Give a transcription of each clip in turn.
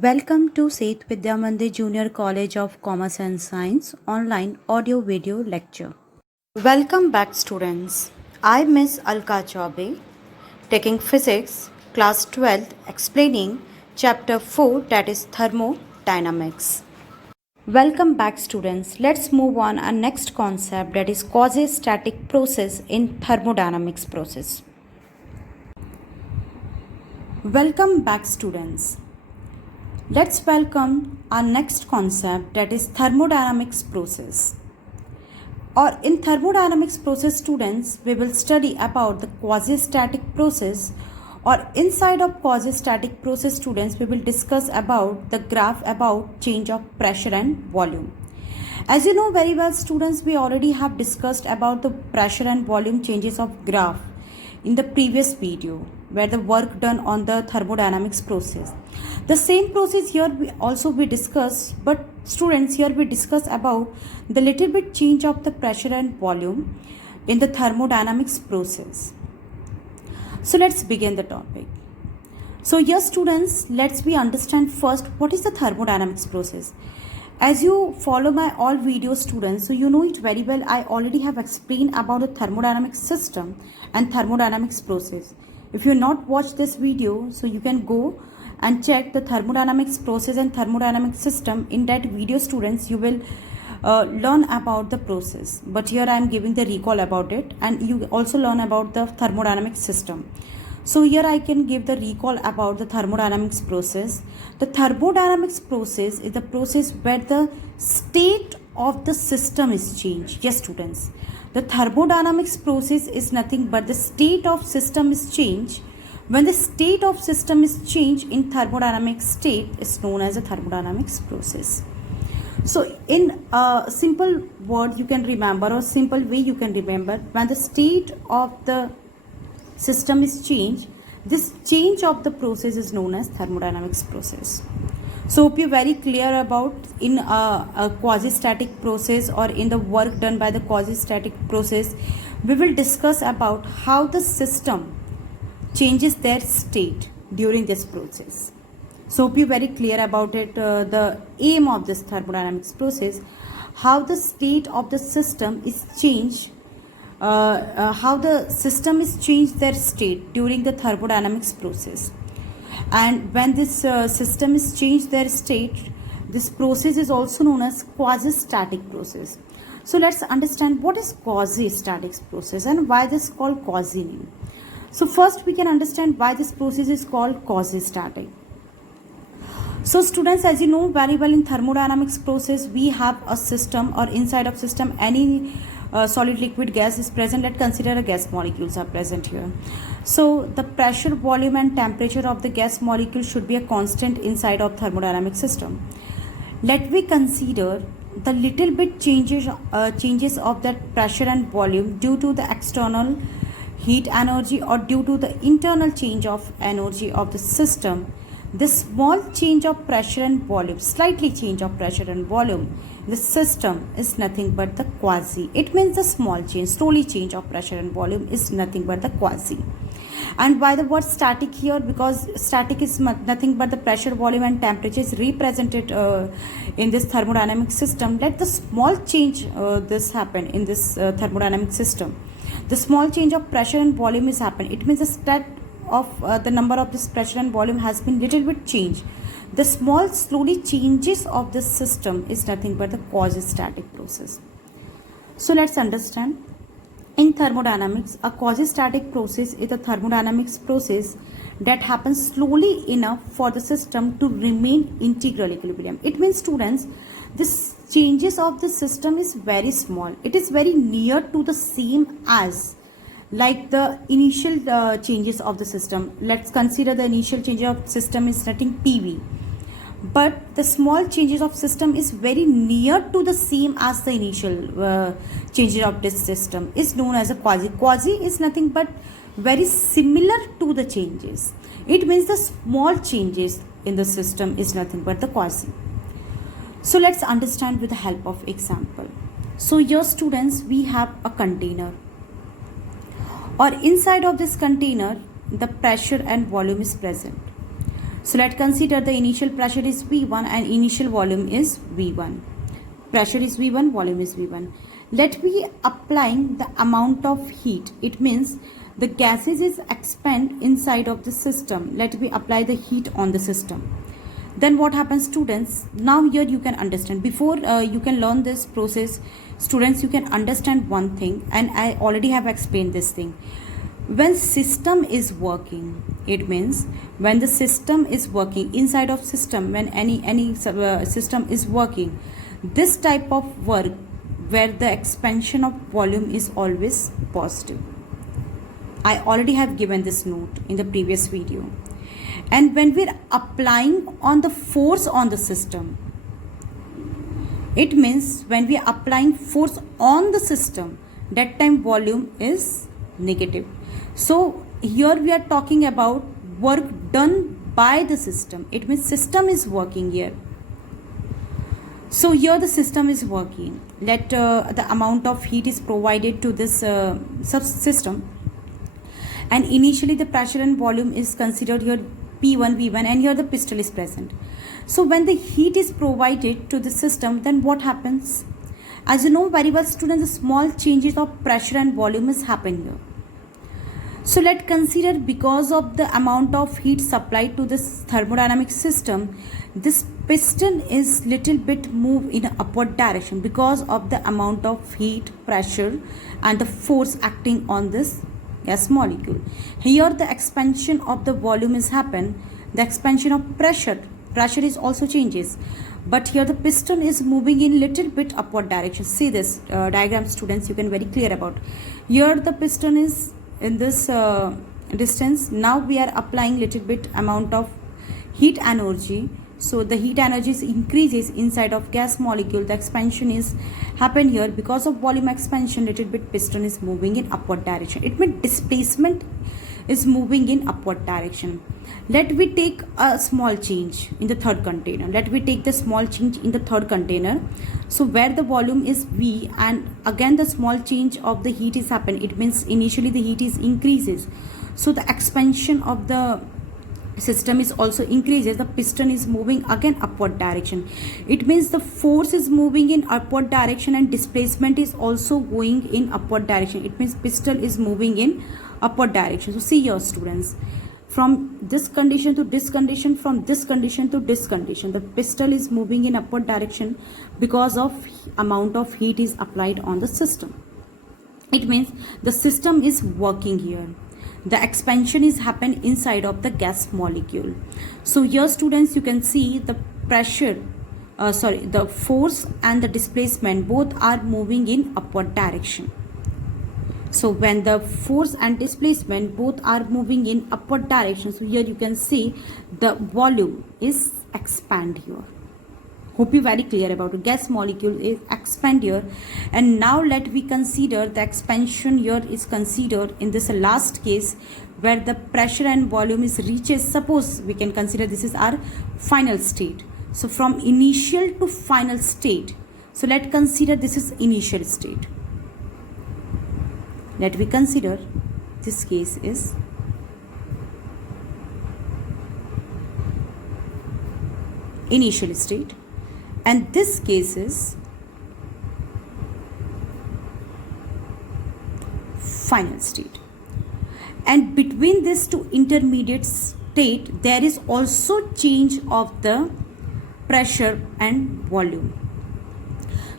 Welcome to Seth Vidyamandir Junior College of Commerce and Science online audio video lecture. Welcome back students. I Miss Alka Chaube taking physics class 12th explaining chapter 4 that is thermodynamics. Welcome back students. Let's move on our next concept that is quasi-static process in thermodynamics process. Welcome back students. Let's welcome our next concept that is thermodynamics process. Or in thermodynamics process students, we will study about the quasi-static process, or inside of quasi-static process students, we will discuss about the graph about change of pressure and volume. As you know very well students, we already have discussed about the pressure and volume changes of graph in the previous video where the work done on the thermodynamics process. The same process here we discuss, but students here we discuss about the little bit change of the pressure and volume in the thermodynamics process. So let's begin the topic. So yes students, let's we understand first what is the thermodynamics process. As you follow my all videos students, so you know it very well. I already have explained about the thermodynamics system and thermodynamics process. If you not watched this video, so you can go and check the thermodynamics process and thermodynamics system. In that video students, you will learn about the process. But here I am giving the recall about it, and you also learn about the thermodynamics system. So here I can give the recall about the thermodynamics process. The thermodynamics process is the process where the state of the system is changed. Yes students, the thermodynamics process is nothing but the state of system is changed. When the state of system is changed in thermodynamics state is known as a thermodynamics process. So in a simple word you can remember, or simple way you can remember, when the state of the system is changed, this change of the process is known as thermodynamics process. So hope you're very clear about in a quasi-static process, or in the work done by the quasi-static process, we will discuss about how the system changes their state during this process. So hope you're very clear about it. The aim of this thermodynamics process, how the state of the system is changed, how the system is changed their state during the thermodynamics process. And when this system is changed their state, this process is also known as quasi-static process. So let's understand what is quasi-static process and why this is called quasi name. So first we can understand why this process is called quasi-static. So students, as you know very well, in thermodynamics process we have a system, or inside of system any solid, liquid, gas is present. Let's consider a gas molecules are present here. So the pressure, volume and temperature of the gas molecule should be a constant inside of thermodynamic system. Let we consider the little bit changes of that pressure and volume due to the external heat energy or due to the internal change of energy of the system. This small change of pressure and volume, slightly change of pressure and volume, the system is nothing but the quasi. It means the small change, slowly change of pressure and volume is nothing but the quasi. And why the word static here? Because static is nothing but the pressure, volume and temperature is represented in this thermodynamic system. Let the small change this happen in this thermodynamic system. The small change of pressure and volume is happen. It means the state of the number of this pressure and volume has been little bit changed. The small slowly changes of this system is nothing but the quasi-static process. So let's understand. In thermodynamics, a quasi-static process is a thermodynamics process that happens slowly enough for the system to remain integral equilibrium. It means students, this changes of the system is very small. It is very near to the same as like the initial changes of the system. Let's consider the initial change of system is nothing PV. But the small changes of system is very near to the same as the initial changes of this system is known as a quasi. Quasi is nothing but very similar to the changes. It means the small changes in the system is nothing but the quasi. So let's understand with the help of example. So here students, we have a container, or inside of this container the pressure and volume is present. So let's consider the initial pressure is V1 and initial volume is V1. Pressure is V1, volume is V1. Let me applying the amount of heat. It means the gases is expand inside of the system. Let me apply the heat on the system. Then what happens, students? Now here you can understand. Before you can learn this process, students, you can understand one thing, and I already have explained this thing. When system is working, it means when the system is working inside of system, when any system is working, this type of work where the expansion of volume is always positive. I already have given this note in the previous video. And when we're applying on the force on the system, it means when we are applying force on the system, that time volume is negative. So here we are talking about work done by the system. It means system is working here. So here the system is working. Let the amount of heat is provided to this subsystem, and initially the pressure and volume is considered here P1, V1, and here the pistol is present. So when the heat is provided to the system, then what happens? As you know very well, students, the small changes of pressure and volume is happen here. So let's consider, because of the amount of heat supplied to this thermodynamic system, this piston is little bit move in an upward direction because of the amount of heat, pressure, and the force acting on this gas molecule. Here the expansion of the volume is happen, the expansion of pressure is also changes, but here the piston is moving in little bit upward direction. See this diagram, students, you can very clear about. Here the piston is in this distance. Now we are applying little bit amount of heat energy. So the heat energy increases inside of gas molecule. The expansion is happen here because of volume expansion. Little bit piston is moving in upward direction. It means displacement is moving in upward direction. Let me take a small change in the third container. Let me take the small change in the third container. So where the volume is V, and again the small change of the heat is happen. It means initially the heat is increases. So the expansion of the system is also increases. The piston is moving again upward direction. It means the force is moving in upward direction and displacement is also going in upward direction. It means piston is moving in upward direction. So see here, students, from this condition to this condition, from this condition to this condition, the piston is moving in upward direction because of amount of heat is applied on the system. It means the system is working here. The expansion is happen inside of the gas molecule. So here, students, you can see the pressure, the force and the displacement both are moving in upward direction. So when the force and displacement both are moving in upward direction, so here you can see the volume is expand here. Hope you very clear about it. Gas molecule is expand here. And now let we consider the expansion here is considered in this last case where the pressure and volume is reaches. Suppose we can consider this is our final state. So from initial to final state. So let's consider this is initial state. Let we consider this case is initial state, and this case is final state. And between this two intermediate state, there is also change of the pressure and volume.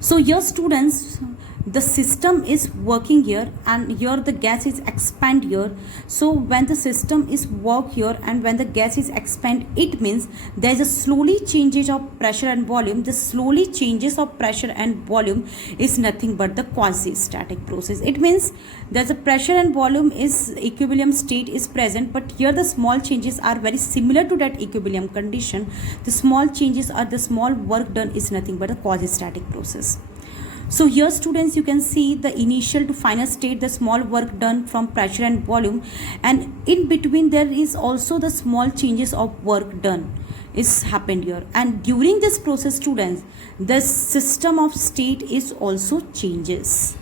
So here, students, the system is working here and here the gas is expand here. So when the system is work here and when the gas is expand, it means there is a slowly changes of pressure and volume. The slowly changes of pressure and volume is nothing but the quasi-static process. It means there's a pressure and volume is equilibrium state is present, but here the small changes are very similar to that equilibrium condition. The small changes are the small work done is nothing but a quasi-static process. So here, students, you can see the initial to final state, the small work done from pressure and volume, and in between there is also the small changes of work done is happened here. And during this process, students, the system of state is also changes.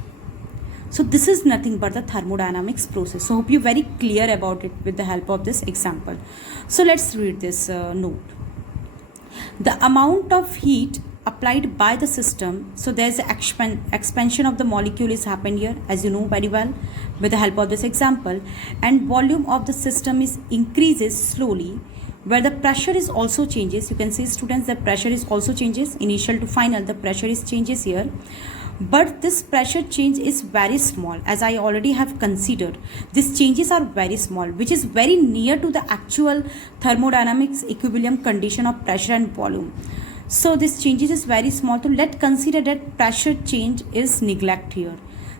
So this is nothing but the thermodynamics process. So hope you're very clear about it with the help of this example. So let's read this note. The amount of heat applied by the system, so there's an expansion of the molecule is happened here, as you know very well with the help of this example, and volume of the system is increases slowly, where the pressure is also changes. You can see, students, the pressure is also changes. Initial to final, the pressure is changes here, but this pressure change is very small, as I already have considered. These changes are very small, which is very near to the actual thermodynamics equilibrium condition of pressure and volume. So this changes is very small. So let's consider that pressure change is neglect here.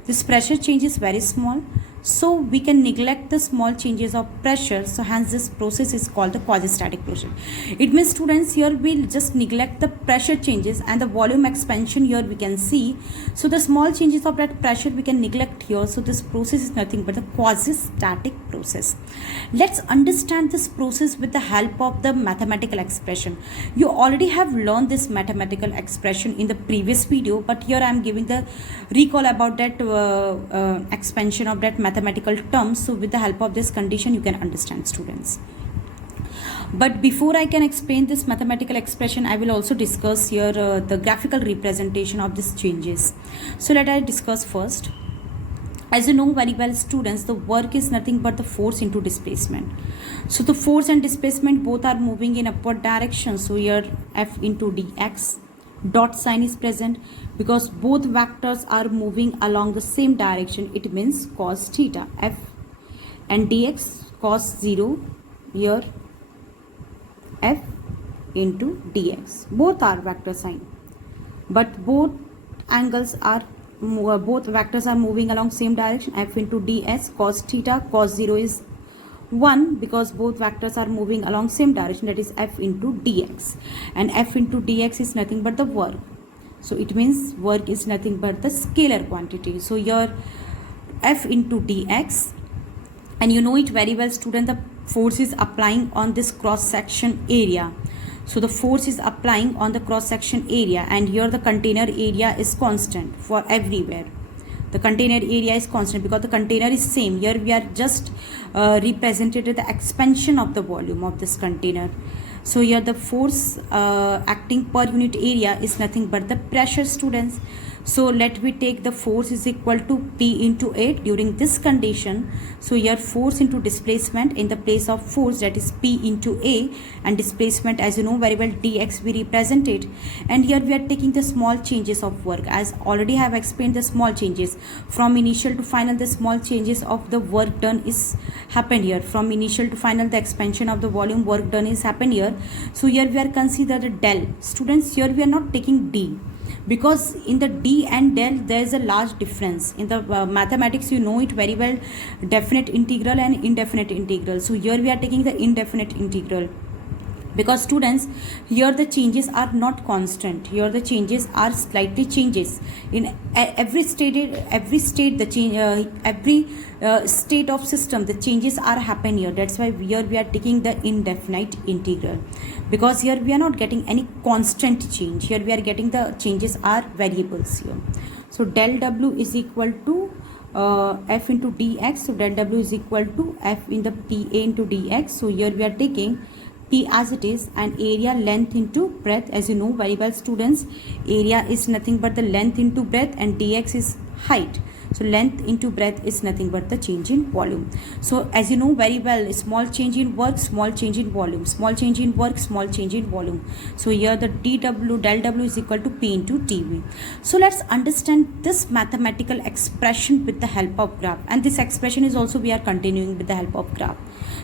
This pressure change is very small, so we can neglect the small changes of pressure. So hence this process is called the quasi-static process. It means, students, here we'll just neglect the pressure changes and the volume expansion here we can see. So the small changes of that pressure we can neglect here. So this process is nothing but the quasi-static process. Let's understand this process with the help of the mathematical expression. You already have learned this mathematical expression in the previous video, but here I am giving the recall about that expansion of that mathematical terms. So with the help of this condition you can understand, students. But before I can explain this mathematical expression, I will also discuss here the graphical representation of these changes. So let us discuss first. As you know very well, students, the work is nothing but the force into displacement. So the force and displacement both are moving in upward direction. So here F into dx, dot sign is present because both vectors are moving along the same direction. It means cos theta, F and dx cos 0, here F into dx. Both are vector sign, but both angles are both vectors are moving along same direction. F into ds cos theta, cos 0 is 1 because both vectors are moving along same direction, that is F into dx, and F into dx is nothing but the work. So it means work is nothing but the scalar quantity. So here F into dx, and you know it very well, student, the force is applying on this cross section area. So the force is applying on the cross section area, and here the container area is constant for everywhere. The container area is constant because the container is same. Here we are just represented the expansion of the volume of this container. So here the force acting per unit area is nothing but the pressure, students. So let me take the force is equal to P into 8 during this condition. So here force into displacement in the place of force, that is P into A, and displacement, as you know very well, dx we represent it. And here we are taking the small changes of work, as already have explained the small changes. From initial to final, the small changes of the work done is happened here. From initial to final, the expansion of the volume work done is happened here. So here we are considered del. Students, here we are not taking D, because in the D and del there is a large difference. In the mathematics, you know it very well, definite integral and indefinite integral. So here we are taking the indefinite integral, because students, here the changes are not constant. Here the changes are slightly changes in every state the change, every state of system, the changes are happen here. That's why here we are taking the indefinite integral, because here we are not getting any constant change. Here we are getting the changes are variables here. So del w is equal to f into dx. So del w is equal to f in the pa into dx. So here we are taking P as it is, and area length into breadth. As you know very well, students, area is nothing but the length into breadth, and dx is height. So length into breadth is nothing but the change in volume. So as you know very well, small change in work, small change in volume, small change in work, small change in volume. So here the dw, del w is equal to P into dv. So let's understand this mathematical expression with the help of graph, and this expression is also we are continuing with the help of graph.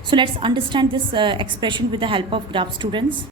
So let's understand this expression with the help of graph, students.